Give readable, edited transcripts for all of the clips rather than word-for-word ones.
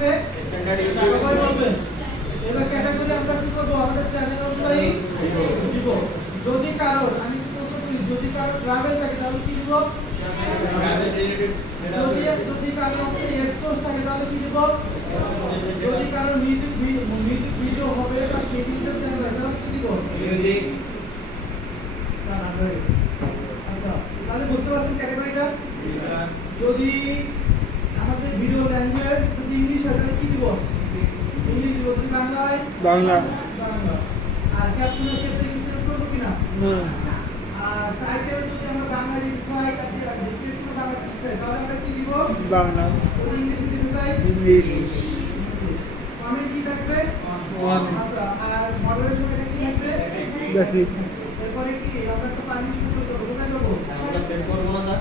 থাকবে সবাই বলবেন। এবার ক্যাটাগরি আমরা কি করব আমাদের চ্যানেল অনুযায়ী দিব। যদি কারো আমি প্রশ্ন করি যদি কারো ট্রাভেল থাকে তাহলে কি দিব? যদি কারো এক্সপোজ থাকে তাহলে কি দিব? যদি কারো মিউজিক ভিডিও হবে বা সেটিংটা চ্যানেল তাহলে কি দিব? মিউজিক। আচ্ছা তাহলে বুঝতে পারছেন ক্যাটাগরিটা? যদি আমাদের ভিডিও ল্যাঙ্গুয়েজ যদি ইংলিশ হয় তাহলে কি দিব? ইংলিশ দিব। যদি বাংলা হয় বাংলা। আর ক্যাপশনের ক্ষেত্রে কি চেঞ্জ করব কিনা? আর টাইটেল যদি আমরা বাংলা দিতে চাই আর ডেসক্রিপশনে বাংলা দিতে চাই তাহলে আমরা কি দিব? বাংলা। যদি ইংলিশে দিতে চাই ইংলিশ। কমেন্ট কি থাকবে? আচ্ছা আর মডারেশন এটা কি থাকবে? বেসিক। এরপরে কি আমরা একটা পারমিশন শুরু করব। কোথায় যাব? আমরা সেভ করব না স্যার?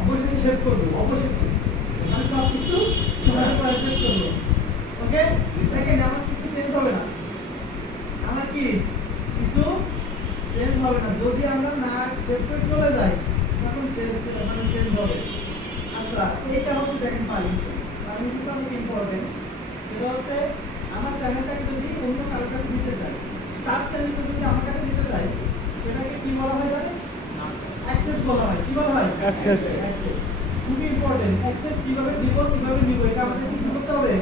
অবশ্যই সেভ করব। অবশ্যই আমি সব কিছু পরে সেভ করব। ওকে? দেখেন আমার কিছু চেঞ্জ হবে না। আমার কি কিছু চেঞ্জ হবে না। যদি আমরা না সেভ করে চলে যাই তখন চেঞ্জ হবে। আচ্ছা এটা হচ্ছে দেখেন পারমিশন। পারমিশনটা অনেক ইম্পর্টেন্ট। সেটা হচ্ছে আমার চ্যানেলটাকে যদি অন্য কারোর কাছে দিতে চাই, তার চ্যানেলটা যদি আমার কাছে দিতে চাই সেটাকে কি বলা হয় জানেন? অ্যাক্সেস বলা হয়। কি বলা হয়? অ্যাক্সেস। খুবই ইম্পর্টেন্ট। অ্যাক্সেস কিভাবে দিব কিভাবে নিব এটা আমাদের কি করতে হবে?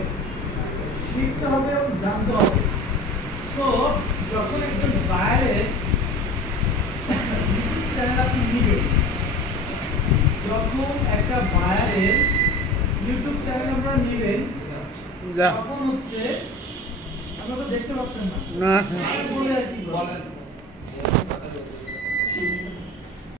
শিখতে হবে এবং জানতে হবে। সো যখন একজন বায়ারের ইউটিউব চ্যানেল আপনি নিবেন, যখন একটা বায়ারের ইউটিউব চ্যানেল আপনারা নেবেন তখন হচ্ছে আপনারা তো দেখতে পাচ্ছেন না। না স্যার বলে আর কি বলেন।